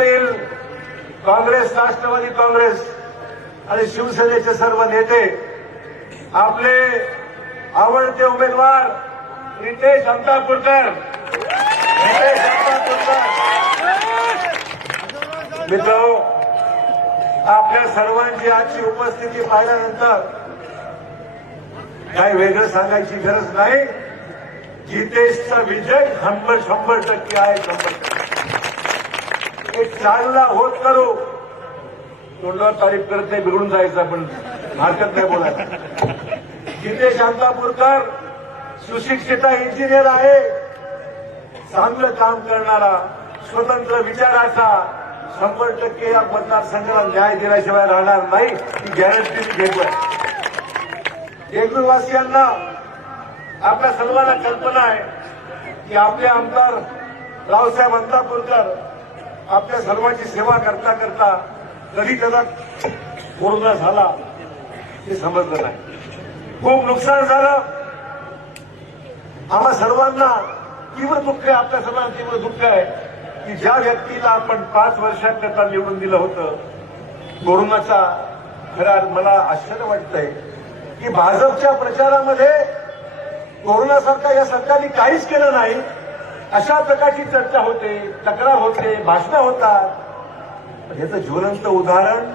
येईल काँग्रेस, राष्ट्रवादी काँग्रेस आणि शिवसेनेचे सर्व नेते आपले आवडते उमेदवार रितेश अंतापूरकर मित्रांनो, आपल्या सर्वांची आजची उपस्थिती पाहिल्यानंतर काही वेगळं सांगायची गरज नाही. जितेशचा विजय 100% आहे. 100%. एक चांगला होत करू. तोंडावर तारीफ करत नाही, बिघडून जायचं, पण हरकत नाही बोलायला. जितेश अंतापूरकर सुशिक्षित इंजिनियर आहे, चांगलं काम करणारा, स्वतंत्र विचाराचा, 100% या मतदारसंघाला न्याय दिल्याशिवाय राहणार नाही ही गॅरंटी मी घेतोय. देगलूरवासियांना, आपल्या सर्वांना कल्पना आहे की आपले आमदार रावसाहेब अंतापूरकर आपल्या सर्वांची सेवा करता करता कधी त्याचा कोरोना झाला हे समजलं नाही. खूप नुकसान झालं. आम्हा सर्वांना तीव्र दुःख आहे. आपल्या सर्वांना तीव्र दुःख आहे की ज्या व्यक्तीला आपण 5 वर्षांकरता निवडून दिलं होतं, कोरोनाचा, खरं मला आश्चर्य वाटतंय की भाजपच्या प्रचारामध्ये कोरोनासारखा या सरकारने काहीच केलं नाही अशा प्रकारची चर्चा होते, तक्रार होते, भाषणं होतात. याचं ज्वलंत उदाहरण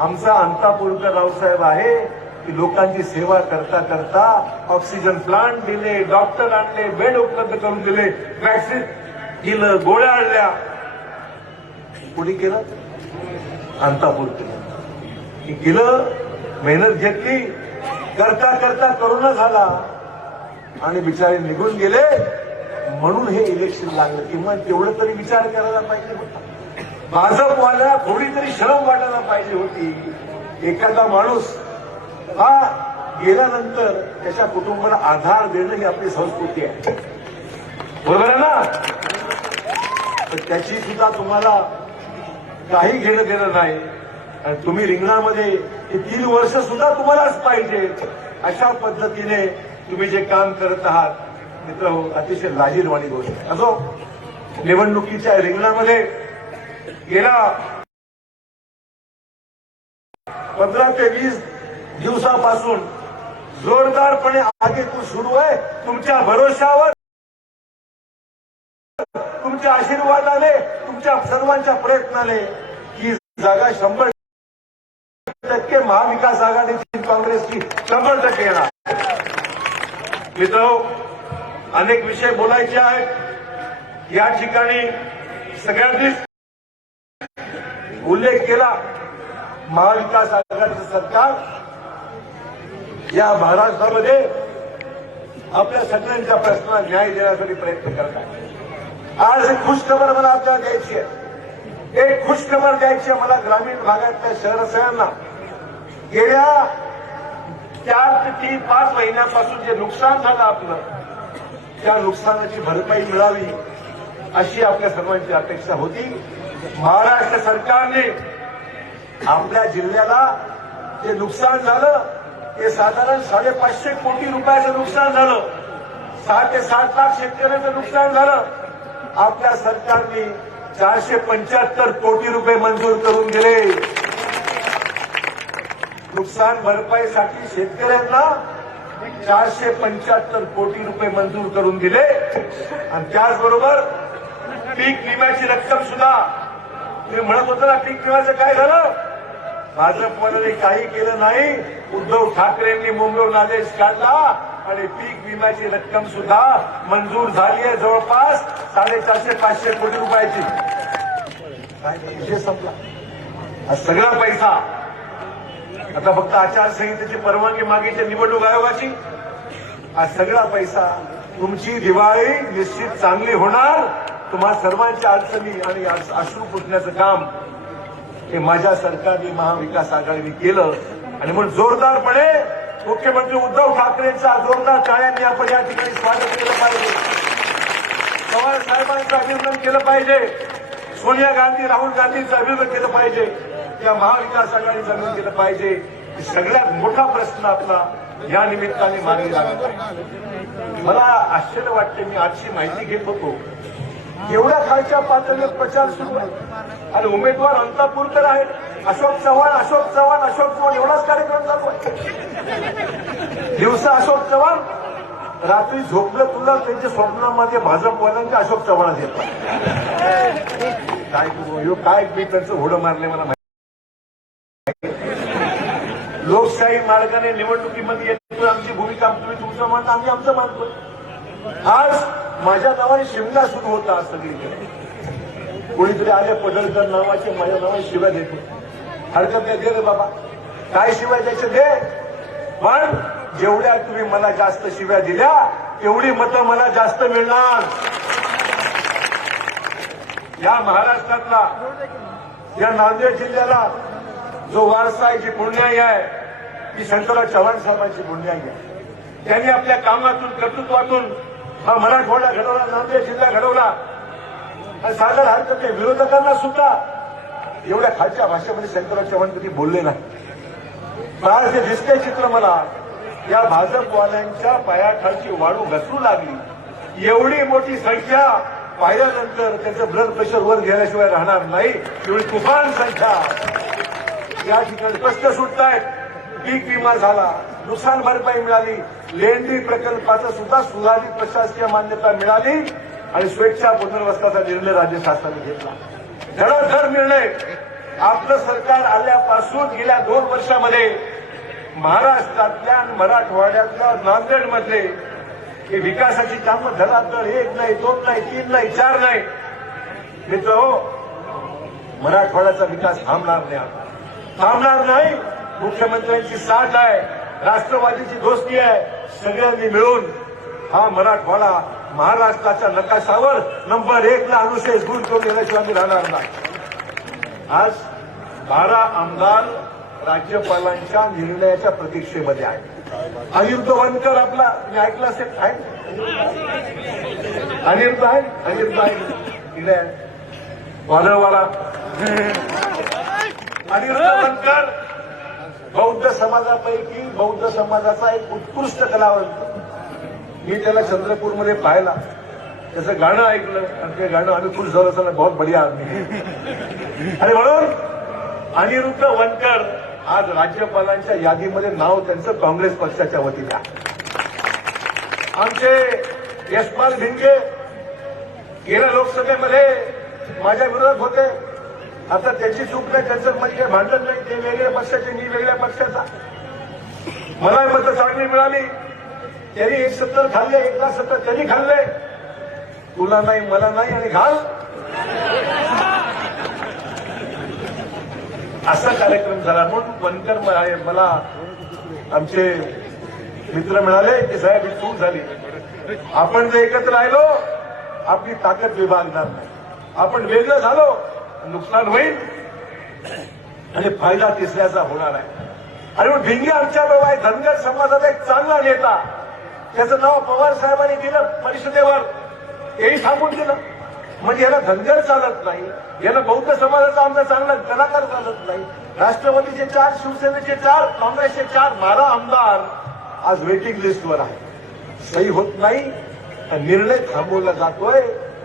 आमचा अंतापूरकर रावसाहेब आहे की लोकांची सेवा करता करता ऑक्सिजन प्लांट दिले, डॉक्टर आणले, बेड उपलब्ध करून दिले, वॅक्सिन दिलं, गोळ्या आणल्या. कोणी केलं? अंतापूरकर केलं. मेहनत घेतली. करता करता कोरोना झाला आणि बिचारे निघून गेले. म्हणून हे इलेक्शन लागलं. किंवा तेवढं तरी विचार करायला पाहिजे होता. भाजपवाल्याला थोडी तरी शरम वाटायला पाहिजे होती. एखादा माणूस हा गेल्यानंतर त्याच्या कुटुंबाला आधार देणं ही आपली संस्कृती आहे, बरोबर आहे ना? तर त्याची सुद्धा तुम्हाला काही घेणं देणं नाही. आणि तुम्ही रिंगणामध्ये हे 3 वर्ष सुद्धा तुम्हालाच पाहिजे. अशा पद्धतीने तुम्ही जे काम करत आहात मित्र, अतिशय लाजीरवाणी गोष्ट आहे. असो, निवडणुकीच्या रिंगणामध्ये गेल्या 15 ते 20 दिवसापासून जोरदारपणे आगेकूच सुरू आहे. तुमच्या भरोशावर, तुमच्या आशीर्वादाने, तुमच्या सर्वांच्या प्रयत्नाने ही जागा 100% महाविकास आघाडीची, काँग्रेसची 100% येणार. मित्रांनो, अनेक विषय बोलायचे आहेत. या ठिकाणी सगळ्यांनीच उल्लेख केला. महाविकास आघाडीचं सरकार या महाराष्ट्रामध्ये आपल्या सगळ्यांच्या प्रश्नाला न्याय देण्यासाठी प्रयत्न करत आहे. आज एक खुशखबर मला आपल्याला द्यायची आहे. एक खुशखबर द्यायची आहे मला ग्रामीण भागातल्या शहरवासियांना. गेल्या 4 ते 5 महिन्यापासून जे नुकसान झालं आपलं, त्या नुकसानाची भरपाई मिळावी अशी आपल्या सर्वांची अपेक्षा होती. महाराष्ट्र सरकारने आपल्या जिल्ह्याला जे नुकसान झालं ते साधारण 550 कोटी रुपयाचं नुकसान झालं. 6 ते 7 लाख शेतकऱ्यांचं नुकसान झालं. आपल्या सरकारने 475 कोटी रुपये मंजूर करून दिले. नुकसान भरपाईसाठी शेतकऱ्यांना 475 कोटी रुपये मंजूर करून दिले. आणि त्याचबरोबर पीक विम्याची रक्कम सुद्धा, तुम्ही म्हणत होता ना पीक विम्याचं काय झालं, भाजपवाल्याने काही केलं नाही. उद्धव ठाकरेंनी मुंबईहून आदेश काढला आणि पीक विम्याची रक्कम सुद्धा मंजूर झाली आहे, जवळपास 450-500 कोटी रुपयाची. काय विषय संपला. हा सगळा पैसा आता फक्त आचारसंहितेची परवानगी मागितली निवडणूक आयोगाची. हा सगळा पैसा, तुमची दिवाळी निश्चित चांगली होणार. तुम्हा सर्वांच्या अडचणी आणि अश्रू पुसण्याचं काम हे माझ्या सरकारने, महाविकास आघाडीने केलं. आणि म्हणून जोरदारपणे मुख्यमंत्री उद्धव ठाकरेंचा जोरदार टाळ्यांनी आपण या ठिकाणी स्वागत केलं पाहिजे. पवार साहेबांचं अभिनंदन केलं पाहिजे. सोनिया गांधी, राहुल गांधींचं अभिनंदन केलं पाहिजे. या महाविकास आघाडीचं अभिनंदन केलं पाहिजे. सगळ्यात मोठा प्रश्न आपला या निमित्ताने मार्गी लागला. मला आश्चर्य वाटते, मी आजची माहिती घेत होतो एवढ्या खालच्या पातळीवर प्रचार सुरू आहे आणि उमेदवार अंतापूरकर आहेत. अशोक चव्हाण एवढाच कार्यक्रम चालू आहे. दिवसा अशोक चव्हाण, रात्री झोपलं तुला त्यांच्या स्वप्नामध्ये भाजपवाल्यांच्या अशोक चव्हाण येतात. काय मी त्यांचं घोडं मारले मला माहिती. लोकशाही मार्गाने निवडणुकीमध्ये येतो आमची भूमिका, तुम्ही तुमचं मानता, आम्ही आमचं मानतो. आज माझ्या नावाने शिमगा सुरू होता आज सगळीकडे. कोणीतरी आले पडळकर नावाचे माझ्या नावाने शिव्या देतो. हरकत नाही, दे रे बाबा, काय शिव्या द्यायचे दे, पण जेवढ्या तुम्ही मला जास्त शिव्या दिल्या तेवढी मतं मला जास्त मिळणार. या महाराष्ट्रातला, या नांदेड जिल्ह्याला जो वारसा आहे, जी पुण्याई आहे, ती शंकरराव चव्हाण साहेबांची पुण्याई आहे. त्यांनी आपल्या कामातून, कर्तृत्वातून हा मराठवाडा घडवला, नांदेड जिल्हा घडवला. आणि सागर हरकत नाही, विरोधकांना सुद्धा एवढ्या खालच्या भाषेमध्ये शंकरराव चव्हाण कधी बोलले नाही. आज जे दिसते चित्र मला, या भाजपवाल्यांच्या पायाखालची वाळू घसरू लागली. एवढी मोठी संख्या पाहिल्यानंतर त्यांचं ब्लड प्रेशर वर गेल्याशिवाय राहणार नाही, एवढी तुफान संख्या या ठिकाणी स्पष्ट सुटतायत. पीक विमा झाला, नुकसान भरपाई मिळाली, लेंडी प्रकल्पाचं सुद्धा सुधारित प्रशासकीय मान्यता मिळाली आणि स्वेच्छा पुनर्वसनाचा निर्णय राज्य शासनाने घेतला. धडाधड निर्णय. आपलं सरकार आल्यापासून गेल्या 2 वर्षामध्ये महाराष्ट्रातल्या आणि मराठवाड्यातल्या नांदेडमधले हे विकासाची कामं धडाधड, 1 नाही, 2 नाही, 3 नाही, 4 नाही. मित्र हो, मराठवाड्याचा विकास थांबणार नाही, थांबणार नाही. मुख्यमंत्र्यांची साथ आहे, राष्ट्रवादीची दोस्ती आहे. सगळ्यांनी मिळून हा मराठवाडा महाराष्ट्राच्या नकाशावर नंबर 1 ला अनुशेष दूर करून येण्याशिवाय आम्ही राहणार नाही. आज 12 आमदार राज्यपालांच्या निर्णयाच्या प्रतीक्षेमध्ये आहेत. अनिरुद्ध वनकर आपला, मी ऐकलं असेल, आहे अनिरुद्ध आहे वादळवाला. अनिरुद्ध वनकर बौद्ध समाजापैकी बौद्ध समाजाचा एक उत्कृष्ट कलावंत. मी त्याला चंद्रपूरमध्ये पाहिला, त्याचं गाणं ऐकलं आणि ते गाणं आम्ही खुश झालो, असं बहुत बढिया आदमी. आणि म्हणून अनिरुद्ध वनकर आज राज्यपालांच्या यादीमध्ये नाव त्यांचं काँग्रेस पक्षाच्या वतीने आहे. आमचे यशपाल भिंगे गेल्या लोकसभेमध्ये माझ्या विरोधात होते. आता त्याची चूक नाही, त्यांचं म्हणजे भांडण नाही, ते वेगळ्या पक्षाचे, मी वेगळ्या पक्षाचा. मला मतं चांगली मिळाली. त्यांनी 170 खाल्ले, 170 त्यांनी खाल्ले. तुला नाही, मला नाही, आणि घाल असा कार्यक्रम झाला. म्हणून वनकर मला आमचे मित्र मिळाले की साहेब ही चूक झाली, आपण जर एकत्र राहिलो आपली ताकद विभागणार नाही, आपण वेगळं झालो नुकसान होईल आणि फायदा तिसऱ्याचा होणार आहे. आणि मग भिंगे आमच्याबरोबर आहे, धनगर समाजाचा एक चांगला नेता, त्याचं नाव पवार साहेबांनी दिलं परिषदेवर, तेही थांबून दिलं. म्हणजे याला धनगर चालत नाही, याला बौद्ध समाजाचा आमचा चांगला कलाकार चालत नाही. राष्ट्रवादीचे 4, शिवसेनेचे 4, काँग्रेसचे 4, 12 आमदार आज वेटिंग लिस्टवर आहे. सही होत नाही, निर्णय थांबवला जातोय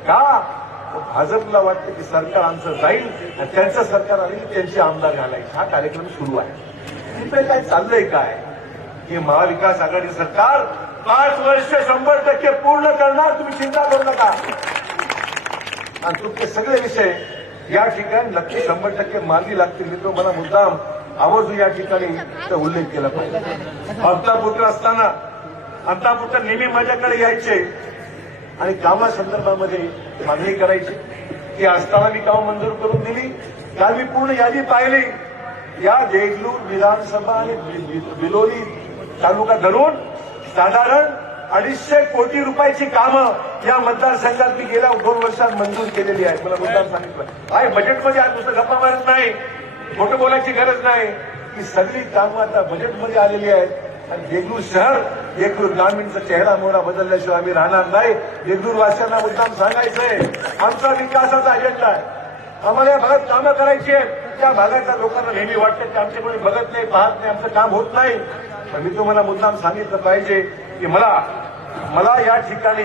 का? भाजपला वाटतं की सरकार आमचं जाईल आणि त्यांचं सरकार आलं की त्यांचे आमदार घालायचे. हा कार्यक्रम सुरू आहे. तिथे काय चाललंय काय? हे महाविकास आघाडी सरकार 5 वर्ष 100% पूर्ण करणार, तुम्ही चिंता करू नका. आणि तुमचे सगळे विषय या ठिकाणी नक्की 100% मार्गी लागतील. मित्र, मला मुद्दाम आवर्जून या ठिकाणी उल्लेख केला पाहिजे. अंतापुत्र असताना अंतापुत्र नेहमी माझ्याकडे यायचे आणि कामासंदर्भामध्ये मागणी करायची. ती असताना मी कामं मंजूर करून दिली. काल मी पूर्ण यादी पाहिली. या देगलूर विधानसभा आणि बिलोली तालुका धरून साधारण 250 कोटी रुपयाची कामं या मतदारसंघात मी गेल्या 2 वर्षात मंजूर केलेली आहे. मला मुद्दाम सांगितलं आहे बजेटमध्ये. आज नुसतं गप्पा मारत नाही, खोटं बोलायची गरज नाही. ही सगळी कामं आता बजेटमध्ये आलेली आहेत. आणि देगलूर शहर, देगलूर ग्रामीणचा चेहरा मोहरा बदलल्याशिवाय आम्ही राहणार नाही. देगलूर वासियांना मुद्दाम सांगायचंय, आमचा विकासाचा अजेंडा आहे. आम्हाला या भागात कामं करायची आहेत. त्या भागाच्या लोकांना नेहमी वाटतं की आमच्याकडे बघत नाही, पाहत नाही, आमचं काम होत नाही. पण मी तुम्हाला मुद्दाम सांगितलं पाहिजे की मला या ठिकाणी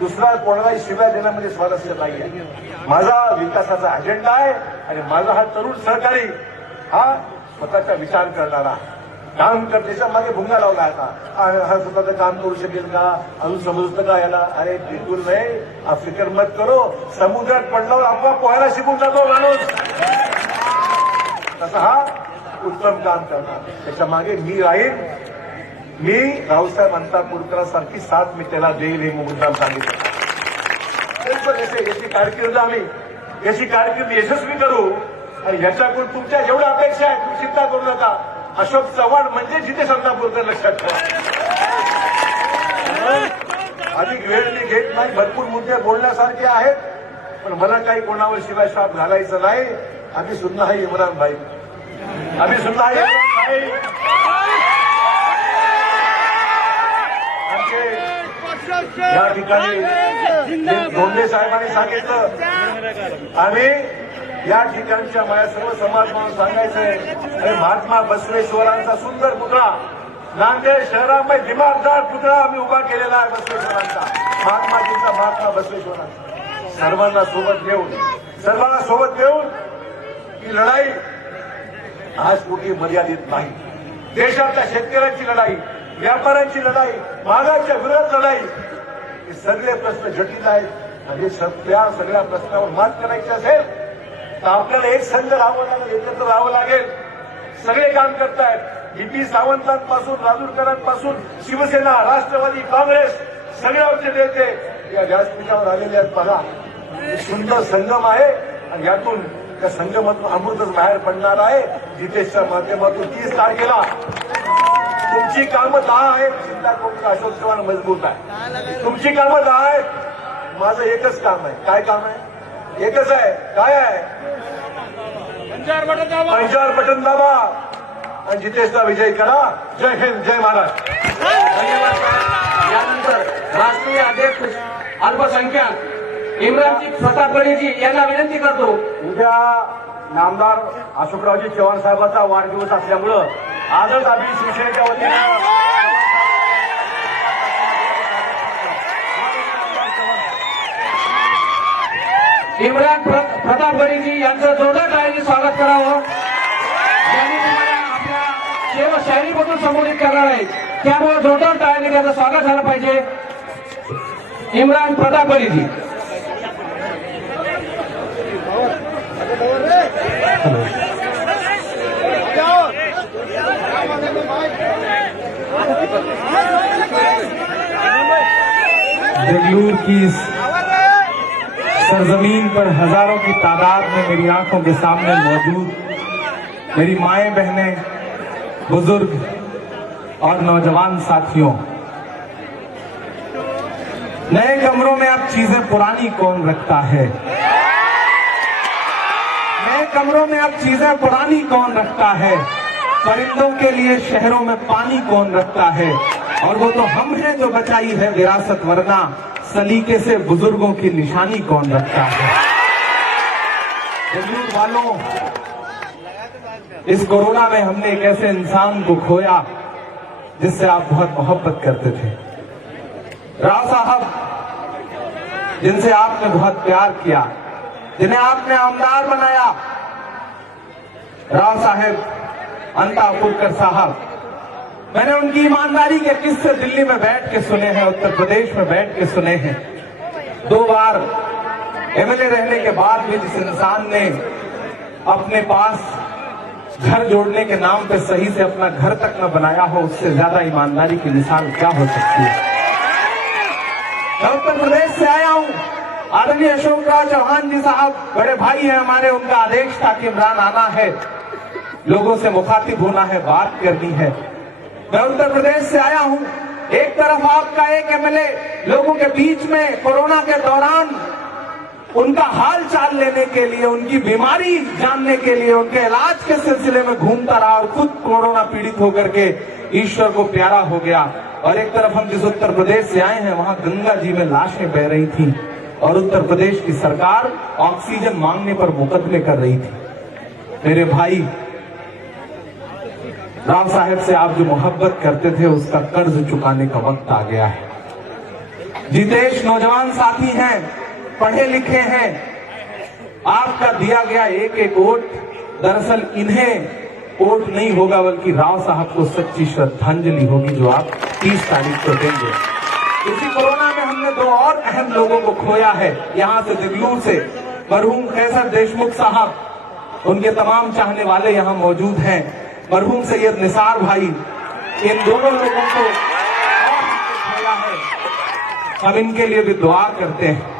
दुसरा कोणालाही शिव्या देण्यामध्ये स्वारस्य नाहीये. माझा विकासाचा अजेंडा आहे आणि माझा हा तरुण सहकारी हा स्वतःचा विचार करणारा काम करण्याच्या मागे भुंगा लावला आता. हा स्वतःचं काम करू शकेल का, अजून समजतं का याला? अरे बिलकुल नाही. आप फिकर मत करो. समुद्रात पडल्यावर आपोआप पोहायला शिकून जातो माणूस. तसं हा उत्तम काम करणार. त्याच्या मागे मी राहीन. मी रावसाहेब अंतापूरकरांसारखी साथ मी त्याला देईल हे मुद्दाम सांगितलं. याची कारकीर्द आम्ही याची कारकीर्द यशस्वी करू आणि याच्याकडून तुमच्या जेवढ्या अपेक्षा आहेत तुम्ही चिंता करू नका. अशोक चव्हाण म्हणजे जितेश अंतापूरकर लक्षात ठेवा. अधिक वेळ मी घेत नाही. भरपूर मुद्दे बोलण्यासारखे आहेत पण मला काही कोणावर शिवाय शाप घालायचं नाही. आम्ही सुद्धा आहे इम्रान भाई. आम्ही सुद्धा आहे इम्रान भाई. या ठिकाणी धोंडे साहेबांनी सांगितलं आम्ही या ठिकाणच्या माझ्या सर्व समाज म्हणून सांगायचंय. अरे महात्मा बसवेश्वरांचा सुंदर पुतळा नांदेड शहरामध्ये दिमागदार पुतळा आम्ही उभा केलेला आहे. बसवेश्वरांचा महात्मा बसवेश्वरांचा सर्वांना सोबत घेऊन ही लढाई आज कुठे मर्यादित नाही. देशातल्या शेतकऱ्यांची लढाई, व्यापाऱ्यांची लढाई, महागाईच्या विरोधात लढाई, हे सगळे प्रश्न जटिल आहेत आणि त्या सगळ्या प्रश्नावर मात करायची असेल तर आपल्याला एक संघ राहावं लागेल, एकत्र राहावं लागेल. सगळे काम करतायत. बीपी सावंतांपासून राजूरकरांपासून शिवसेना, राष्ट्रवादी, काँग्रेस सगळ्यावरचे नेते या व्यासपीठावर आलेले आहेत. बघा सुंदर संगम आहे आणि यातून त्या संगमातून अमृतच बाहेर पडणार आहे. जितेशच्या माध्यमातून 30 तारखेला तुमची कामं 10 आहेत. चिंता करू नका. अशोक चव्हाण मजबूत आहे. तुमची कामं 10 आहेत. माझं एकच काम आहे. काय काम आहे? एकच आहे. काय आहे? पंचावर बटन दाबा आणि जितेशचा विजय करा. जय हिंद, जय महाराष्ट्र. यानंतर राष्ट्रीय अध्यक्ष अल्पसंख्याक इम्रानजी प्रतापगडीजी यांना विनंती करतो. उद्या नामदार अशोकरावजी चव्हाण साहेबांचा वाढदिवस असल्यामुळं आजच आम्ही शिवसेनेच्या वतीनं इम्रान प्रतापगडीजी यांचं जोरदार टाळ्यांनी स्वागत करावं. ज्यांनी तुम्हाला आपल्या सेवा शैलीमधून संबोधित करणार आहेत त्यामुळे जोरदार टाळ्यांनी त्यांचं स्वागत झालं पाहिजे. इम्रान प्रतापगडीजी. बेंगलुरु की इस सरजमीन पर हजारों की तादाद में मेरी आंखों के सामने मौजूद मेरी माएं, बहनें, बुजुर्ग और नौजवान साथियों, नए कमरों में अब चीजें पुरानी कौन रखता है? नए कमरों में अब चीजें पुरानी कौन रखता है? परिंदों के लिए शहरों में पानी कौन रखता है? और वो तो हम हैं जो बचाई है विरासत, वरना सलीके से बुजुर्गों की निशानी कौन रखता है? बेंगलुरु वालों, इस कोरोना में हमने एक ऐसे इंसान को खोया जिससे आप बहुत मोहब्बत करते थे. राव साहब, जिनसे आपने बहुत प्यार किया, जिन्हें आपने आमदार बनाया, राव साहेब अंतापूरकर साहब, मैंने उनकी ईमानदारी के किस्से दिल्ली में बैठ के सुने हैं, उत्तर प्रदेश में बैठ के सुने हैं. 2 बार एमएलए रहने के बाद भी जिस इंसान ने अपने पास घर जोड़ने के नाम पे सही से अपना घर तक न बनाया हो, उससे ज्यादा ईमानदारी की मिसाल क्या हो सकती है? मैं उत्तर प्रदेश से आया हूं. आदरणीय अशोकराव चौहान जी साहब बड़े भाई हैं हमारे. उनका आदेश था कि इमरान आना है, लोगों से मुखातिब होना है, बात करनी है. मैं उत्तर प्रदेश से आया हूं. एक तरफ आपका एक एमएलए लोगों के बीच में कोरोना के दौरान उनका हाल चाल लेने के लिए, उनकी बीमारी जानने के लिए, उनके इलाज के सिलसिले में घूमता रहा और खुद कोरोना पीड़ित होकर के ईश्वर को प्यारा हो गया. और एक तरफ हम जिस उत्तर प्रदेश से आए हैं वहां गंगा जी में लाशें बह रही थी और उत्तर प्रदेश की सरकार ऑक्सीजन मांगने पर मुकदमे कर रही थी. मेरे भाई, राव साहेब से आप जो मोहब्बत करते थे उसका कर्ज चुकाने का वक्त आ गया है. जितेश नौजवान साथी हैं, पढ़े लिखे हैं। आपका दिया गया एक एक वोट दरअसल इन्हें वोट नहीं होगा, बल्कि राव साहब को सच्ची श्रद्धांजलि होगी जो आप 30 तारीख को देंगे। इसी कोरोना में हमने दो और अहम लोगों को खोया है। यहाँ से दिगलूर से मरहूम कैसर देशमुख साहब, उनके तमाम चाहने वाले यहाँ मौजूद हैं। मरहूम सैयद निसार भाई, इन दोनों लोगों को और खोया है। हम इनके लिए भी दुआ करते हैं।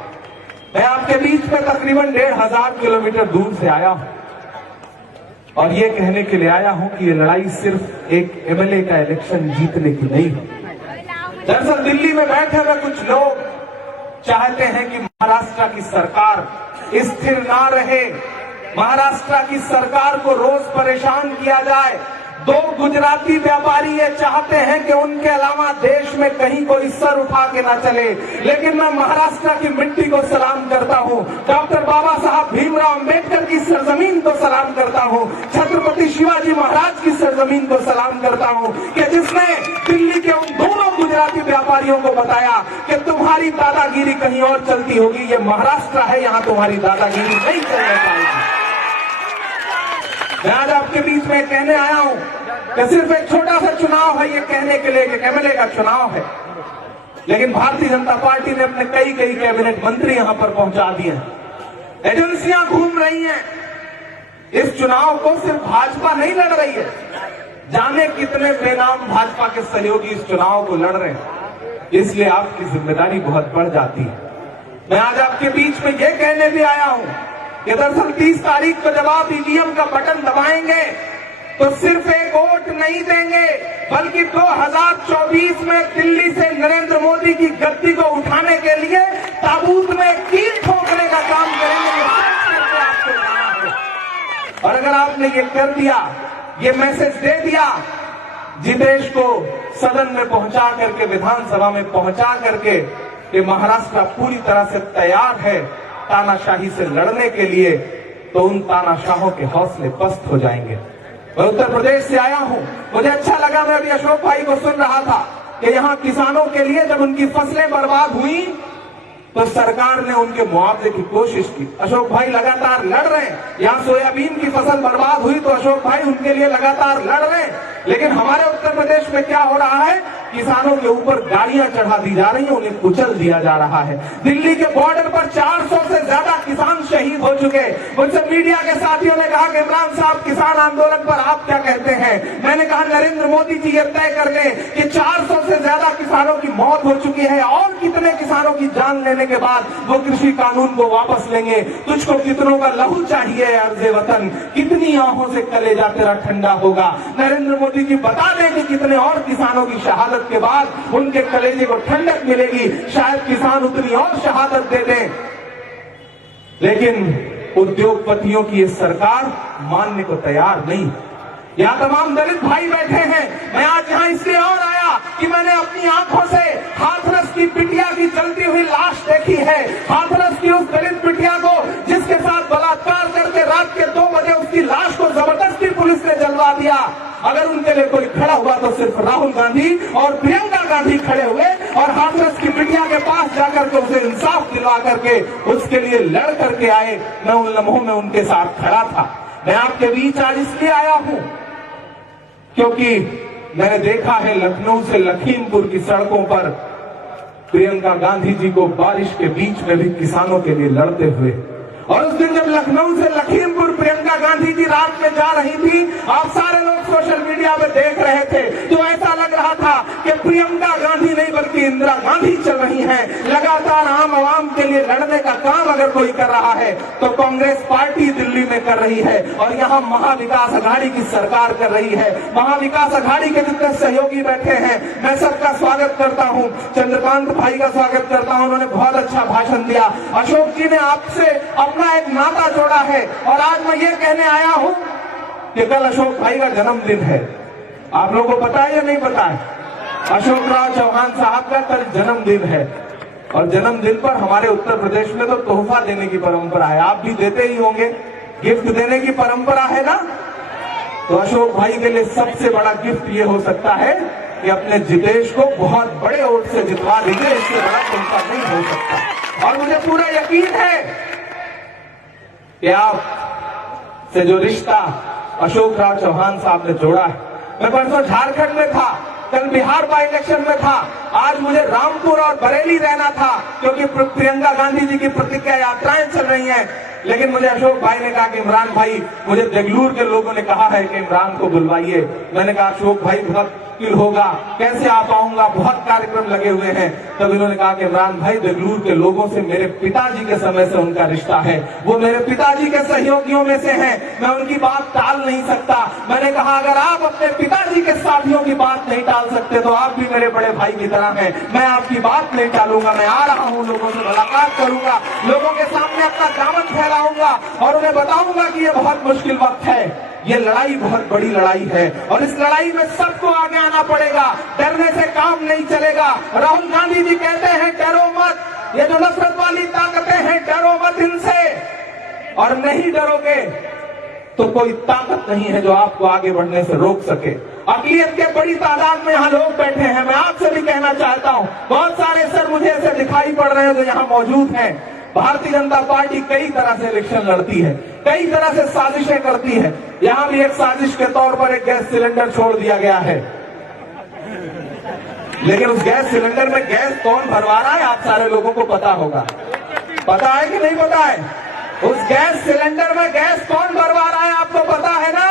मैं आपके बीच में तकरीबन 1500 किलोमीटर दूर से आया हूं और ये कहने के लिए आया हूं कि ये लड़ाई सिर्फ एक एमएलए का इलेक्शन जीतने की नहीं है। दरअसल दिल्ली में बैठे हुए कुछ लोग चाहते हैं कि महाराष्ट्र की सरकार स्थिर ना रहे, महाराष्ट्र की सरकार को रोज परेशान किया जाए। दो गुजराती व्यापारी ये चाहते हैं कि उनके अलावा देश में कहीं कोई सर उठा के ना चले। लेकिन मैं महाराष्ट्र की मिट्टी को सलाम करता हूं, डॉक्टर बाबा साहब भीमराव अंबेडकर की सरजमीन को सलाम करता हूं, छत्रपति शिवाजी महाराज की सरजमीन को सलाम करता हूं कि जिसने दिल्ली के उन दोनों गुजराती व्यापारियों को बताया कि तुम्हारी दादागिरी कहीं और चलती होगी, ये महाराष्ट्र है, यहां तुम्हारी दादागिरी नहीं चलने पाएगी। मैं आज आपके बीच में कहने आया हूं कि सिर्फ एक छोटा सा चुनाव है, ये कहने के लिए कि एमएलए का चुनाव है, लेकिन भारतीय जनता पार्टी ने अपने कई कैबिनेट मंत्री यहां पर पहुंचा दिए हैं। एजेंसियां घूम रही हैं। इस चुनाव को सिर्फ भाजपा नहीं लड़ रही है, जाने कितने बेनाम भाजपा के सहयोगी इस चुनाव को लड़ रहे हैं। इसलिए आपकी जिम्मेदारी बहुत बढ़ जाती है। मैं आज आपके बीच में यह कहने भी आया हूं कि दरअसल 30 तारीख को जब आप ईवीएम का बटन दबाएंगे तो सिर्फ एक वोट नहीं देंगे, बल्कि 2024 में दिल्ली से नरेंद्र मोदी की गद्दी को उठाने के लिए ताबूत में कील ठोकने का काम करेंगे। और अगर आपने ये कर दिया, ये मैसेज दे दिया, जितेश को सदन में पहुंचा करके, विधानसभा में पहुंचा करके कि महाराष्ट्र पूरी तरह से तैयार है तानाशाही से लड़ने के लिए, तो उन तानाशाहों के हौसले पस्त हो जाएंगे। मैं उत्तर प्रदेश से आया हूं, मुझे अच्छा लगा। मैं अभी अशोक भाई को सुन रहा था कि यहां किसानों के लिए जब उनकी फसलें बर्बाद हुई तो सरकार ने उनके मुआवजे की कोशिश की। अशोक भाई लगातार लड़ रहे हैं। यहां सोयाबीन की फसल बर्बाद हुई तो अशोक भाई उनके लिए लगातार लड़ रहे हैं। लेकिन हमारे उत्तर प्रदेश में क्या हो रहा है, किसानों के ऊपर गाड़ियां चढ़ा दी जा रही हैं, उन्हें कुचल दिया जा रहा है। दिल्ली के बॉर्डर पर 400 से ज्यादा किसान शहीद हो चुके। मुझसे मीडिया के साथियों ने कहा कि इमरान साहब किसान आंदोलन पर आप क्या कहते हैं। मैंने कहा नरेंद्र मोदी जी ये तय कर लें कि 400 से ज्यादा किसानों की मौत हो चुकी है, और कितने किसानों की जान लेने के बाद वो कृषि कानून को वापस लेंगे। तुझको कितनों का लहू चाहिए अर्ज़े वतन, कितनी आंखों से कलेजा तेरा ठंडा होगा। नरेंद्र मोदी जी बता दें कि कितने और किसानों की शहादत के बाद उनके कलेजे को ठंडक मिलेगी। शायद किसान उतनी और शहादत दे दें, लेकिन उद्योगपतियों की ये सरकार मानने को तैयार नहीं। यहाँ तमाम दलित भाई बैठे हैं। मैं आज यहाँ इसलिए और आया कि मैंने अपनी आंखों से हाथरस की बिटिया की जलती हुई लाश देखी है। हाथरस की उस दलित बिटिया को जिसके साथ बलात्कार करके रात के 2 बजे उसकी लाश को जबरदस्ती पुलिस ने जलवा दिया। अगर उनके लिए कोई खड़ा हुआ तो सिर्फ राहुल गांधी और प्रियंका गांधी खड़े हुए और हाथरस की बिटिया के पास जाकर के उसे इंसाफ दिलवा करके उसके लिए लड़ करके आए। मैं उन लम्हों में उनके साथ खड़ा था। मैं आपके बीच आज इसलिए आया हूं क्योंकि मैंने देखा है लखनऊ से लखीमपुर की सड़कों पर प्रियंका गांधी जी को बारिश के बीच में भी किसानों के लिए लड़ते हुए। और उस दिन जब लखनऊ से लखीमपुर प्रियंका गांधी जी रात में जा रही थी, आप सारे लोग सोशल मीडिया पे देख रहे थे, तो ऐसा लग रहा था कि प्रियंका गांधी नहीं बल्कि इंदिरा गांधी चल रही हैं। लगातार आम आवाम के लिए लड़ने का काम अगर कोई कर रहा है तो कांग्रेस पार्टी दिल्ली में कर रही है, और यहाँ महाविकास अघाड़ी की सरकार कर रही है। महाविकास अघाड़ी के जितने सहयोगी बैठे हैं, मैं सबका स्वागत करता हूँ। चंद्रकांत भाई का स्वागत करता हूँ, उन्होंने बहुत अच्छा भाषण दिया। अशोक जी ने आपसे अपना एक नाता जोड़ा है, और आज मैं ये कहने आया हूं कि कल अशोक भाई का जन्मदिन है। आप लोगों को पता है या नहीं पता है? अशोक राव चौहान साहब का कल जन्मदिन है, और जन्मदिन पर हमारे उत्तर प्रदेश में तो तोहफा देने की परंपरा है। आप भी देते ही होंगे, गिफ्ट देने की परंपरा है ना। तो अशोक भाई के लिए सबसे बड़ा गिफ्ट ये हो सकता है कि अपने जितेश को बहुत बड़े वोट से जितवा दीजिए, इससे बड़ा चिंता नहीं हो सकता। और मुझे पूरा यकीन है कि आप से जो रिश्ता अशोक राव चौहान साहब ने जोड़ा है, मैं परसों झारखंड में था, कल बिहार बाई इलेक्शन में था, आज मुझे रामपुर और बरेली रहना था क्योंकि प्रियंका गांधी जी की प्रतिज्ञा यात्राएं चल रही हैं। लेकिन मुझे अशोक भाई ने कहा कि इमरान भाई, मुझे देगलूर के लोगों ने कहा है कि इमरान को बुलवाइए। मैंने कहा अशोक भाई बहुत मुश्किल होगा, कैसे आ पाऊंगा, बहुत कार्यक्रम लगे हुए हैं। तब इन्होंने कहा कि इमरान भाई, देगलूर के लोगों से मेरे पिताजी के समय से उनका रिश्ता है, वो मेरे पिताजी के सहयोगियों में से हैं, मैं उनकी बात टाल नहीं सकता। मैंने कहा अगर आप अपने पिताजी के साथियों की बात नहीं टाल सकते तो आप भी मेरे बड़े भाई की तरह हैं, मैं आपकी बात नहीं टालूंगा। मैं आ रहा हूं, लोगों से मुलाकात करूंगा, लोगों के सामने अपना दामन फैलाऊंगा और उन्हें बताऊंगा कि ये बहुत मुश्किल वक्त है, ये लड़ाई बहुत बड़ी लड़ाई है और इस लड़ाई में सबको आगे आना पड़ेगा। डरने से काम नहीं चलेगा। राहुल गांधी जी कहते हैं डरो मत, ये जो नफरत वाली ताकतें हैं डरो मत इनसे, और नहीं डरोगे तो कोई ताकत नहीं है जो आपको आगे बढ़ने से रोक सके। अकलियत के बड़ी तादाद में यहाँ लोग बैठे हैं। मैं आपसे भी कहना चाहता हूँ, बहुत सारे सर मुझे ऐसे दिखाई पड़ रहे हैं जो यहाँ मौजूद हैं। भारतीय जनता पार्टी कई तरह से इलेक्शन लड़ती है, कई तरह से साजिशें करती है। यहाँ भी एक साजिश के तौर पर एक गैस सिलेंडर छोड़ दिया गया है, लेकिन उस गैस सिलेंडर में गैस कौन भरवा रहा है आप सारे लोगों को पता होगा। पता है कि नहीं पता है? उस गैस सिलेंडर में गैस कौन भरवा रहा है आपको पता है ना?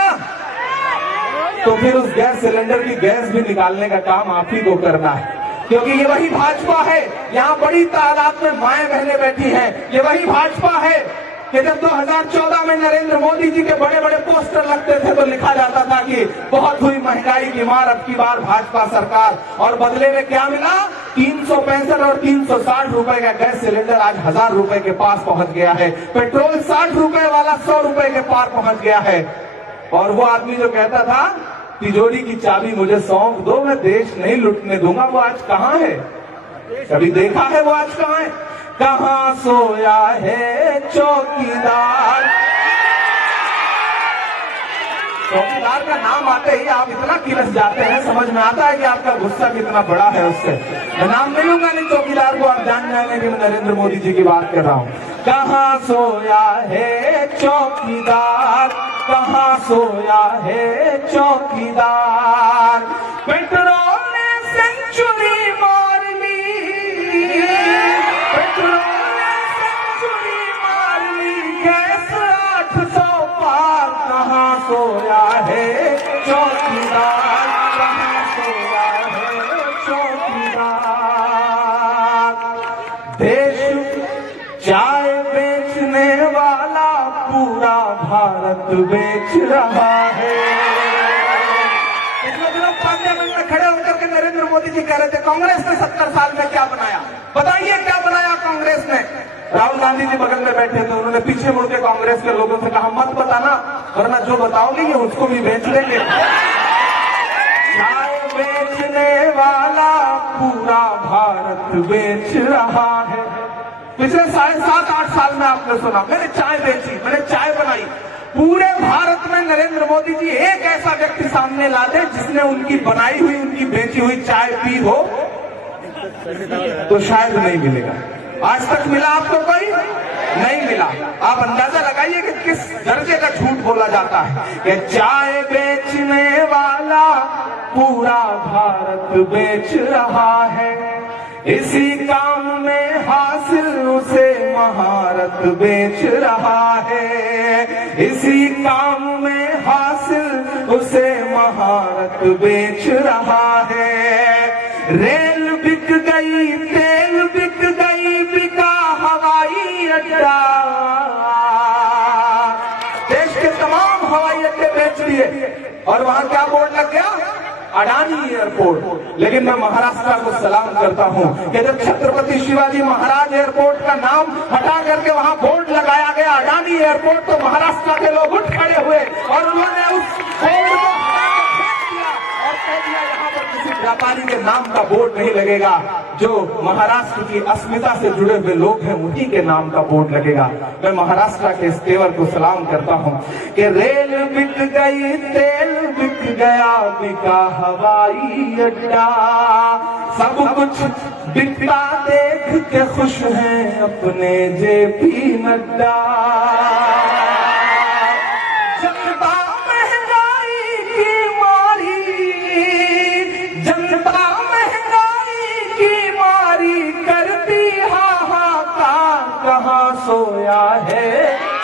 तो फिर उस गैस सिलेंडर की गैस भी निकालने का काम आप ही को करना है, क्योंकि ये वही भाजपा है। यहाँ बड़ी तादाद में माएं बहनें बैठी हैं। ये वही भाजपा है कि जब 2014 में नरेंद्र मोदी जी के बड़े बड़े पोस्टर लगते थे तो लिखा जाता था कि बहुत हुई महंगाई की मार, अब की बार भाजपा सरकार, और बदले में क्या मिला? 365 और 360 रुपए का गैस सिलेंडर आज 1000 रुपए के पास पहुंच गया है। पेट्रोल 60 रुपए वाला 100 रुपए के पार पहुंच गया है। और वो आदमी जो कहता था तिजोरी की चाबी मुझे सौंप दो, मैं देश नहीं लुटने दूंगा, वो आज कहाँ है? कभी देखा है वो आज कहाँ है? कहाँ सोया है चौकीदार? चौकीदार का नाम आते ही आप इतना किलस जाते हैं, समझ में आता है कि आपका गुस्सा कितना बड़ा है उससे। मैं नाम नहीं लूंगा, नहीं चौकीदार को आप जान जाएंगे कि मैं नरेंद्र मोदी जी की बात कर रहा हूँ। कहाँ सोया है चौकीदार, कहाँ सोया है चौकीदार? पेट्रोल ने सेंचुरी मार ली, पेट्रोल ने सेंचुरी मार ली, गैस 800 पार। कहाँ सोया है चौकीदार, कहाँ सोया है चौकीदार? देश चाय बेचने वाला पूरा भारत बेच रहा है। पिछले दिनों पार्लियामेंट में खड़े होकर के नरेंद्र मोदी जी कह रहे थे कांग्रेस ने 70 साल में क्या बनाया, बताइए क्या बनाया कांग्रेस ने। राहुल गांधी जी बगल में बैठे थे, उन्होंने पीछे मुड़ के कांग्रेस के लोगों से कहा मत बताना, वरना जो बताओगे ये उसको भी बेच लेंगे। चाय बेचने वाला पूरा भारत बेच रहा है। पिछले 7.5-8 साल में आपने सुना मैंने चाय बेची, मैंने चाय बनाई। पूरे भारत में नरेंद्र मोदी जी एक ऐसा व्यक्ति सामने ला दे जिसने उनकी बनाई हुई, उनकी बेची हुई चाय पी हो, तो शायद नहीं मिलेगा। आज तक मिला आपको कोई? नहीं मिला। आप अंदाजा लगाइए कि किस दर्जे का झूठ बोला जाता है कि चाय बेचने वाला पूरा भारत बेच रहा है, इसी काम में हासिल उसे महारत बेच रहा है, इसी काम में हासिल उसे महारत बेच रहा है। रेल बिक गई, तेल बिक गई, बिका हवाई अड्डा। देश के तमाम हवाई अड्डे बेच दिए और वहां क्या बोर्ड लग गया? अडानी एयरपोर्ट। लेकिन मैं महाराष्ट्र को सलाम करता हूं कि जब छत्रपति शिवाजी महाराज एयरपोर्ट का नाम हटा करके वहां बोर्ड लगाया गया अडानी एयरपोर्ट, तो महाराष्ट्र के लोग उठ खड़े हुए और उन्होंने उस बोर्ड को फेंक दिया और कह दिया यहाँ पर किसी व्यापारी के नाम का बोर्ड नहीं लगेगा। जो महाराष्ट्र की अस्मिता से जुड़े हुए लोग हैं उन्हीं के नाम का बोर्ड लगेगा। मैं महाराष्ट्र के इस तेवर को सलाम करता हूं कि रेल बिक गई, तेल बिक गया, बिका हवाई अड्डा, सब कुछ बिकता देख के खुश हैं अपने जेपी नड्डा। जनता महंगाई की मारी, जनता महंगाई की मारी करती हाहाकार, कहाँ सोया है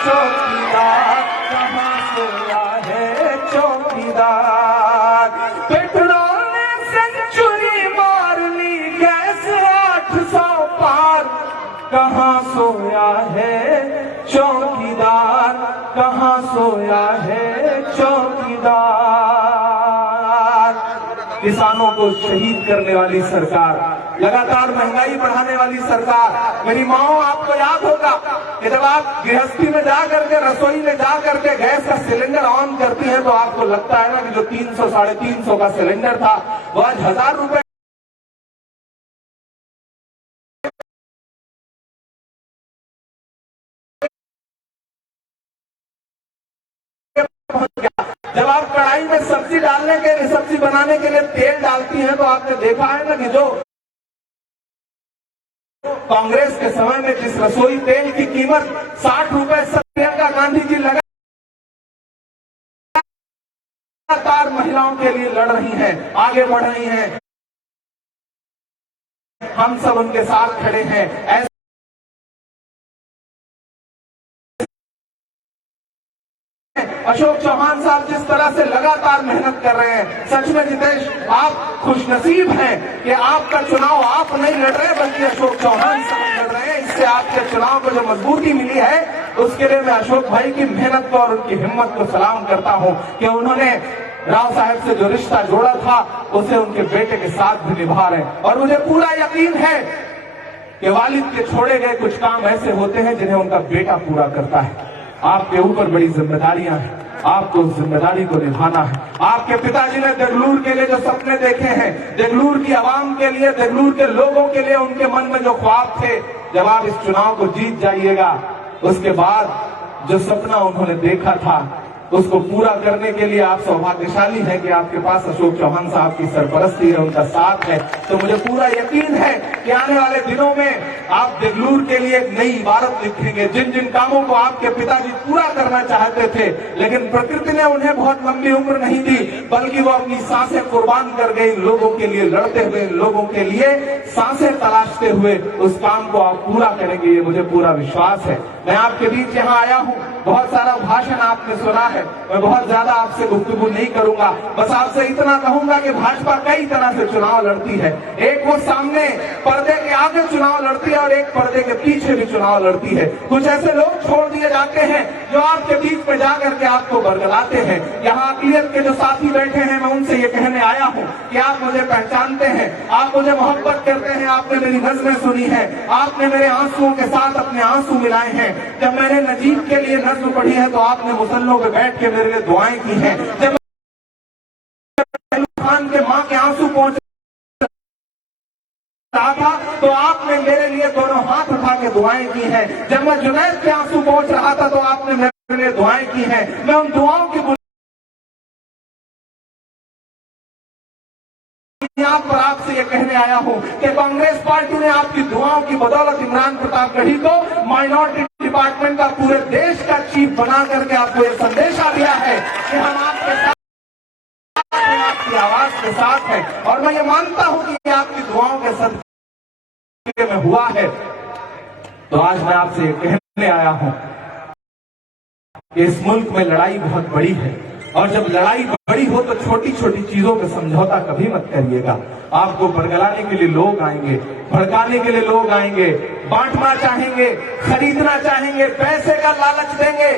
चौकीदार, कहाँ सोया है चौकीदार। पेट्रोल ने सेंचुरी मार ली, गैस 800 पार, कहाँ सोया है चौकीदार, कहाँ सोया है चौकीदार। किसानों को शहीद करने वाली सरकार, लगातार महंगाई बढ़ाने वाली सरकार। मेरी माओ, आपको याद होगा कि जब आप गृहस्थी में जा करके, रसोई में जा करके गैस का सिलेंडर ऑन करती हैं तो आपको लगता है ना कि जो 300 साढ़े 300 का सिलेंडर था वो आज 1000 रुपए पहुंच गया। जब आप कढ़ाई में सब्जी डालने के लिए, सब्जी बनाने के लिए तेल डालती हैं तो आपने देखा है ना कि जो कांग्रेस के समय में जिस रसोई तेल की कीमत 60 रुपए, प्रियंका गांधी जी लगातार महिलाओं के लिए लड़ रही हैं, आगे बढ़ रही हैं, हम सब उनके साथ खड़े हैं। अशोक चौहान साहब जिस तरह से लगातार मेहनत कर रहे हैं, सच में जितेश आप खुशनसीब हैं कि आपका चुनाव आप नहीं लड़ रहे बल्कि अशोक चौहान साहब लड़ रहे हैं। इससे आपके चुनाव को जो मजबूती मिली है उसके लिए मैं अशोक भाई की मेहनत को और उनकी हिम्मत को सलाम करता हूं कि उन्होंने राव साहब से जो रिश्ता जोड़ा था उसे उनके बेटे के साथ भी निभा रहे हैं। और मुझे पूरा यकीन है कि वालिद के छोड़े गए कुछ काम ऐसे होते हैं जिन्हें उनका बेटा पूरा करता है। आपके ऊपर बड़ी जिम्मेदारियां हैं, आपको उस जिम्मेदारी को निभाना है। आपके पिताजी ने देगलूर के लिए जो सपने देखे हैं, देगलूर की आवाम के लिए, देगलूर के लोगों के लिए उनके मन में जो ख्वाब थे, जब आप इस चुनाव को जीत जाइएगा उसके बाद जो सपना उन्होंने देखा था उसको पूरा करने के लिए आप सौभाग्यशाली हैं कि आपके पास अशोक चौहान साहब की सरपरस्ती है, उनका साथ है। तो मुझे पूरा यकीन है कि आने वाले दिनों में आप देगलूर के लिए एक नई इबारत लिखेंगे। जिन जिन कामों को आपके पिताजी पूरा करना चाहते थे लेकिन प्रकृति ने उन्हें बहुत लंबी उम्र नहीं दी, बल्कि वो अपनी सांसें कुर्बान कर गए लोगों के लिए, लड़ते हुए लोगों के लिए सांसें तलाशते हुए उस काम को आप पूरा करेंगे, ये मुझे पूरा विश्वास है। मैं आपके बीच यहाँ आया हूँ, बहुत सारा भाषण आपने सुना है, मैं बहुत ज्यादा आपसे गुफ्तगू नहीं करूंगा, बस आपसे इतना कहूंगा कि भाजपा कई तरह से चुनाव लड़ती है। एक वो सामने पर्दे के आगे चुनाव लड़ती है और एक पर्दे के पीछे भी चुनाव लड़ती है। कुछ ऐसे लोग छोड़ दिए जाते हैं जो आपके बीच में जाकर के आपको बरगलाते हैं। यहाँ अकलियत के जो साथी बैठे हैं, मैं उनसे ये कहने आया हूँ कि आप मुझे पहचानते हैं, आप मुझे मोहब्बत करते हैं, आपने मेरी नज़्में सुनी है, आपने मेरे आंसुओं के साथ अपने आंसू मिलाए हैं। जब मैंने नजीब के लिए नज़्म पढ़ी है तो आपने मुसल्लों पे बैठ के मेरे लिए दुआएं की हैं। जब खान के मां के आंसू पहुंच रहा था तो आपने मेरे लिए दोनों हाथ उठा के दुआएं की हैं। जब मैं जुनैद के आंसू पहुंच रहा था तो आपने मेरे लिए दुआएं की हैं। मैं उन दुआओं की यहाँ पर आपसे ये कहने आया हूँ कि कांग्रेस पार्टी ने आपकी दुआओं की बदौलत इमरान प्रतापगढ़ी को माइनॉरिटी डिपार्टमेंट का पूरे देश का चीफ बना करके आपको ये संदेशा दिया है कि हम आपके साथ, आपकी आवाज के साथ है। और मैं ये मानता हूँ कि आपकी दुआओं के सदक़े में हुआ है। तो आज मैं आपसे ये कहने आया हूँ कि इस मुल्क में लड़ाई बहुत बड़ी है और जब लड़ाई बड़ी हो तो छोटी छोटी चीजों पे समझौता कभी मत करिएगा। आपको बरगलाने के लिए लोग आएंगे, भड़काने के लिए लोग आएंगे, बांटना चाहेंगे, खरीदना चाहेंगे, पैसे का लालच देंगे,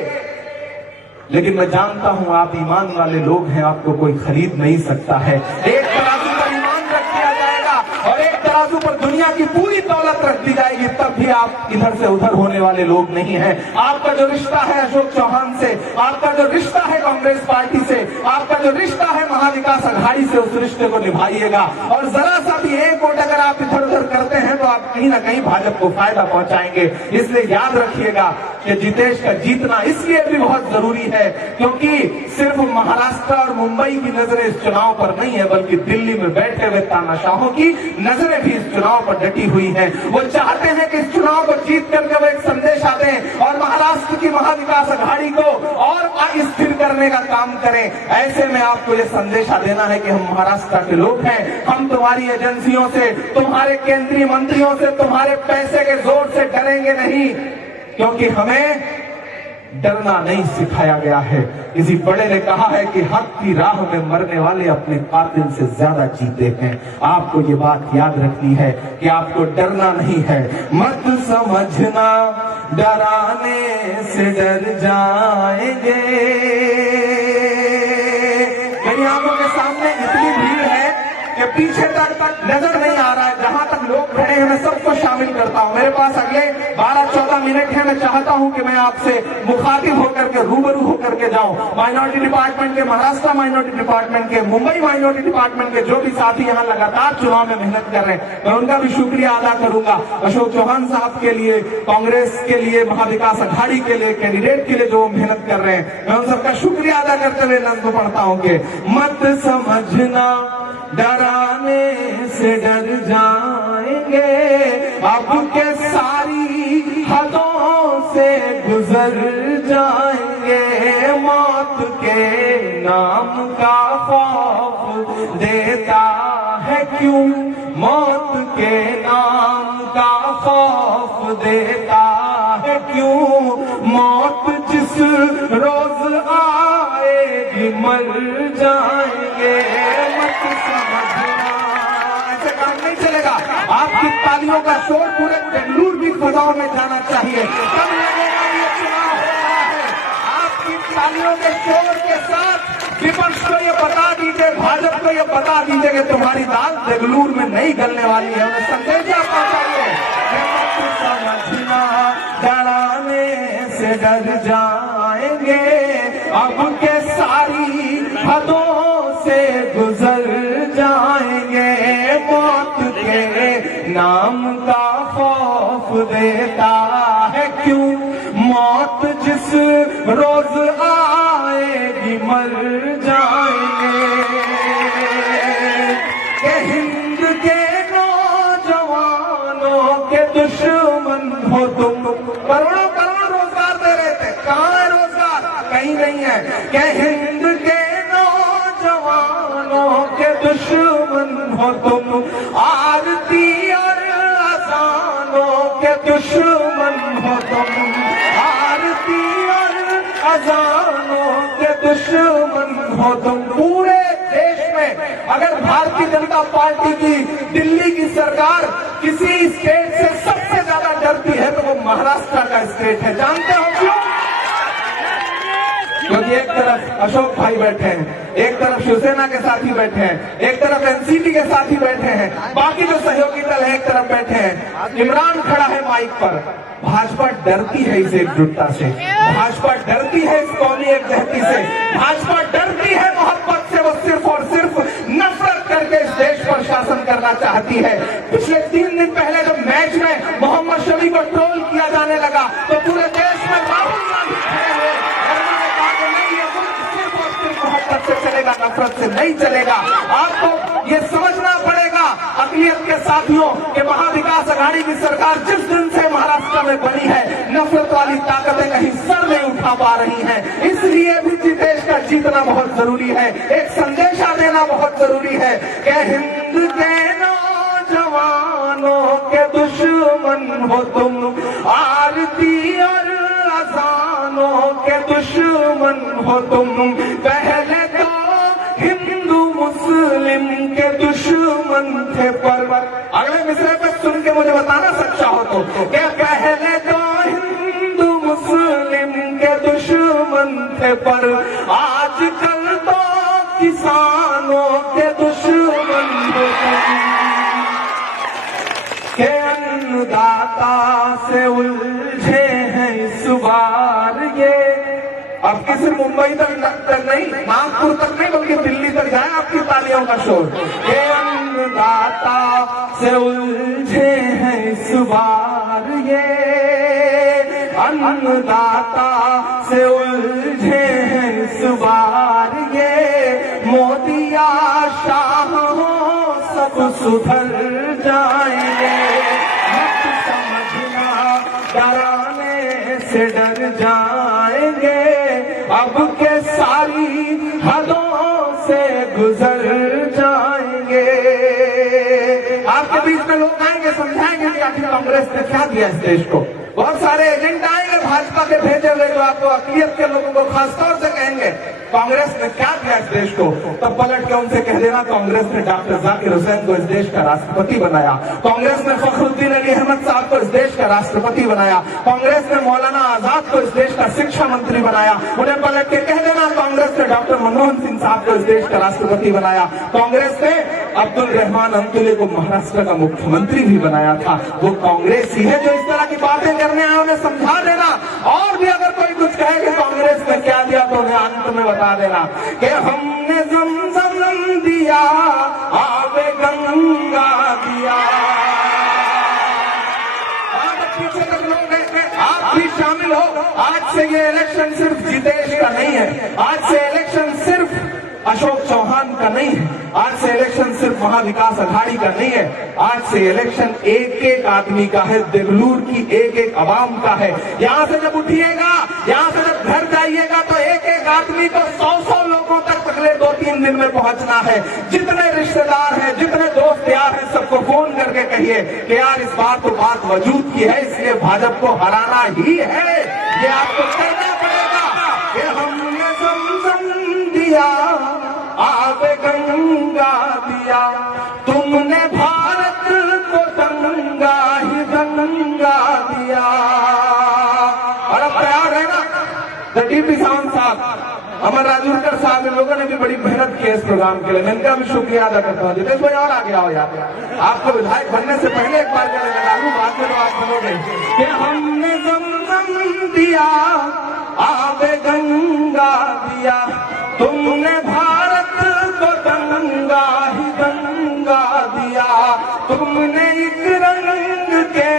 लेकिन मैं जानता हूं आप ईमान वाले लोग हैं, आपको कोई खरीद नहीं सकता है। एक तराजू पर ईमान रख दिया जाएगा और एक तराजू पर दुनिया की पूरी दौलत रख दी जाएगी, तब भी आप इधर से उधर होने वाले लोग नहीं हैं। आपका जो रिश्ता है अशोक चौहान से, आपका जो रिश्ता है कांग्रेस पार्टी से, आपका जो रिश्ता है महाविकास अघाड़ी से, उस रिश्ते को निभाइएगा। और जरा सा भी एक वोट अगर आप इधर उधर करते हैं तो आप कहीं ना कहीं भाजपा को फायदा पहुंचाएंगे। इसलिए याद रखिएगा कि जितेश का जीतना इसलिए भी बहुत जरूरी है क्योंकि सिर्फ महाराष्ट्र और मुंबई की नजरें इस चुनाव पर नहीं है, बल्कि दिल्ली में बैठे हुए तानाशाहों की नजरें भी इस चुनाव पर डटी हुई हैं। वो चाहते हैं कि इस चुनाव को जीत करके वो एक संदेश दें और महाराष्ट्र की महाविकास अघाड़ी को और अस्थिर करने का काम करें। ऐसे में आपको ये संदेशा देना है कि हम महाराष्ट्र के लोग हैं, हम तुम्हारी एजेंसियों से, तुम्हारे केंद्रीय मंत्रियों से, तुम्हारे पैसे के जोर से डरेंगे नहीं, क्योंकि हमें डरना नहीं सिखाया गया है। किसी बड़े ने कहा है कि हक की राह में मरने वाले अपने कातिल से ज्यादा जीते हैं। आपको ये बात याद रखनी है कि आपको डरना नहीं है। मत समझना डराने से डर जाएंगे। मेरी आंखों के सामने इतनी भीड़ है कि पीछे तक नजर नहीं आ रहा है। जहां तक लोग खड़े हैं मैं सबको शामिल करता हूं। मेरे पास अगले 12-14 मिनट है। मैं चाहता हूं कि मैं आपसे मुखातिब होकर के, रूबरू होकर के जाऊं। माइनॉरिटी डिपार्टमेंट के, महाराष्ट्र माइनॉरिटी डिपार्टमेंट के, मुंबई माइनॉरिटी डिपार्टमेंट के जो भी साथी यहां लगातार चुनाव में मेहनत कर रहे हैं, मैं उनका भी शुक्रिया अदा करूंगा। अशोक चौहान साहब के लिए, कांग्रेस के लिए, महाविकास अघाड़ी के लिए, कैंडिडेट के लिए जो मेहनत कर रहे हैं, मैं उन सबका शुक्रिया अदा करते हुए नंद पढ़ता हूं कि मत समझना डराने से डर जाएंगे, अब के सारी हदों से गुजर जाएंगे। मौत के नाम का खौफ देता है क्यों, मौत के नाम का खौफ देता है क्यों। मौत जिस रोज आएगी मर जाएंगे। ऐसे काम नहीं चलेगा। आपकी तालियों का शोर पूरे बेंगलुरु की फजाओं में जाना चाहिए, तब लगेगा ये चुनाव हो रहा है। आपकी तालियों के शोर के साथ विपक्ष को ये बता दीजिए, भाजपा को ये बता दीजिए कि तुम्हारी दाल बेंगलुरु में नहीं गलने वाली है। उन्हें संदेश पहुंचाइए। समझना डराने से डर जाएंगे, अब के सारी हदों से गुजर जाएंगे। मौत के नाम का खौफ देता है क्यों, मौत जिस रोज आएगी मर जाएंगे। के हिंद के नौजवानों के दुश्मन हो तुम। करोड़ों करोड़ रोजगार दे रहे थे, कहाँ है रोजगार? कहीं नहीं है। के हिंद के नौजवानों के दुश्मन हो तुम, आरती और अजानों के दुश्मन हो तुम, आरती और अजानों के दुश्मन हो तुम। पूरे देश में अगर भारतीय जनता पार्टी की दिल्ली की सरकार किसी स्टेट से सबसे ज्यादा डरती है तो वो महाराष्ट्र का स्टेट है। जानते हो क्यों? क्योंकि एक तरफ अशोक भाई बैठे हैं, एक तरफ शिवसेना के साथी बैठे हैं, एक तरफ एनसीपी के साथी बैठे हैं, बाकी जो सहयोगी दल है एक तरफ बैठे हैं। इमरान खड़ा है माइक पर। भाजपा डरती है इस एकजुटता से, भाजपा डरती है इस कौमी एकजहती से, भाजपा डरती है मोहब्बत से। वो सिर्फ और सिर्फ नफरत करके इस देश पर शासन करना चाहती है। पिछले 3 दिन पहले जब मैच में मोहम्मद शमी को ट्रोल किया जाने लगा तो पूरे देश में राहुल गांधी खड़े हुए और उन्होंने कहा कि नहीं, ये मुल्क सिर्फ और सिर्फ मोहब्बत से चलेगा, नफरत से नहीं चलेगा। आपको ये समझना पड़ेगा अकलियत के साथियों के महाविकास अघाड़ी की सरकार जिस दिन से महाराष्ट्र में बनी है, नफरत वाली ताकतें कहीं सर नहीं उठा पा रही हैं। इसलिए भी देश का जीतना बहुत जरूरी है, एक संदेशा देना बहुत जरूरी है कि हिंद के नौजवानों के दुश्मन हो तुम, आरती और अजानों के दुश्मन हो तुम। पहले तो हिंदू मुस्लिम के दुश्मन थे, पर अगले मिसरे पे सुन के मुझे बताना सच्चा हो तो क्या? पहले तो हिंदू मुस्लिम के दुश्मन थे, पर आजकल तो किसानों के दुश्मन हो। के अन्नदाता से उलझे हैं इस बार ये, अब सिर्फ मुंबई तक नहीं, नागपुर तक नहीं, बल्कि दिल्ली तक जाए आपकी तालियों का शोर। ये अन्नदाता से उलझे हैं इस बार, ये अन्नदाता से उलझे हैं इस बार, ये मोदी शाह हो सब सुधर जाएंगे। मत समझना डराने से डर जाएंगे, अब के सारी हदों से गुजर जाएंगे। आपके बीच में लोग आएंगे, समझाएंगे कि आखिर कांग्रेस ने क्या दिया इस देश को। बहुत सारे एजेंट आएंगे भाजपा के भेजे हुए, जो आपको अकलियत के लोगों को खासतौर से कहेंगे कांग्रेस ने क्या दिया इस देश को। तब पलट के उनसे कह देना कांग्रेस ने डॉक्टर जाकिर हुसैन को इस देश का राष्ट्रपति बनाया, कांग्रेस ने फखरुद्दीन अली अहमद साहब को इस देश का राष्ट्रपति बनाया, कांग्रेस ने मौलाना आजाद को इस देश का शिक्षा मंत्री बनाया। उन्हें पलट के कह देना कांग्रेस ने डॉक्टर मनमोहन सिंह साहब को इस देश का राष्ट्रपति बनाया, कांग्रेस ने अब्दुल रहमान अंतुले को महाराष्ट्र का मुख्यमंत्री भी बनाया था। वो कांग्रेस ही है जो इस तरह की बातें करने आए, उन्हें समझा देना। और भी अगर कोई कुछ कहे कि कांग्रेस ने क्या दिया तो उन्हें अंत में बता देना कि हमने ज़मज़म दिया, आबे गंगा दिया। पीछे तक लोग हैं, आप भी शामिल हो। आज से ये इलेक्शन सिर्फ जितेश का नहीं है, आज से इलेक्शन सिर्फ अशोक चौहान का नहीं है, आज से इलेक्शन सिर्फ महाविकास अघाड़ी का नहीं है, आज से इलेक्शन एक एक आदमी का है, देवलूर की एक एक आवाम का है। यहाँ से जब उठिएगा, यहाँ से जब घर जाइएगा तो एक एक आदमी को 100-100 लोगों तक अगले 2-3 दिन में पहुंचना है। जितने रिश्तेदार हैं, जितने दोस्त यार हैं, सबको फोन करके कहिए कि यार इस बार तो बात वजूद की है, इसलिए भाजपा को हराना ही है। ये आपको करना पड़ेगा कि हमने ज़मज़म दिया, आबे गंगा दिया, तुमने भारत को दंगा ही दंगा दिया। और अब तैयार है ना डीपी सावंत साहब, अमर राजूरकर साहब, इन लोगों ने भी बड़ी मेहनत की इस प्रोग्राम के लिए, मैं इनका भी शुक्रिया अदा करता हूँ। जितेश भाई और आगे आओ यार, आपको विधायक बनने से पहले एक बार कहने लगा लूं, बाद में तो आप बनोगे कि हमने ज़मज़म दिया, आबे गंगा दिया, तुमने भारत को दंगा ही दंगा दिया, तुमने एक रंग के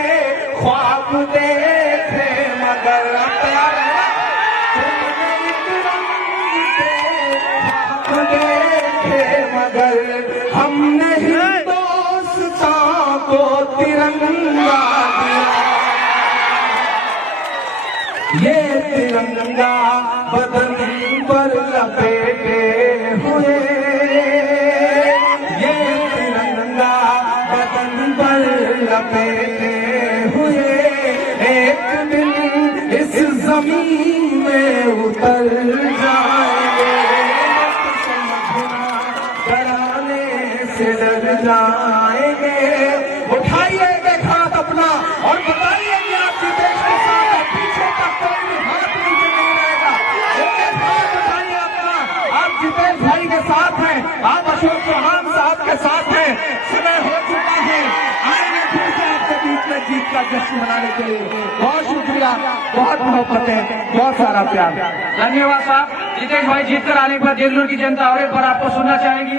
ख्वाब देखे मगर प्यार, तुमने एक रंग के ख्वाब देखे मगर हमने हिंदुस्तान को तिरंगा दिया। ये तिरंगा बदन पर लपेटे हुए, ये तिरंगा बदन पर लपेटे हुए, एक दिन इस जमीन में उतर जाएंगे। समझना डराने से डर जाएंगे। उठाइए एक हाथ अपना और बताइए कि आपके देश के साथ है, पीछे तक कोई भी हाथ नीचे नहीं रहेगा। एक हाथ उठाइए अपना, आप जितेश भाई के साथ हैं, आप अशोक चौहान साहब के साथ हैं। समय हो चुका है, आएंगे फिर से आपके बीच में जीत का जश्न मनाने के लिए। बहुत शुक्रिया, बहुत मोहब्बत है, बहुत सारा प्यार। धन्यवाद साहब। जितेश भाई जीत कर आने के बाद देवलूर की जनता और एक बार आपको सुनना चाहेगी।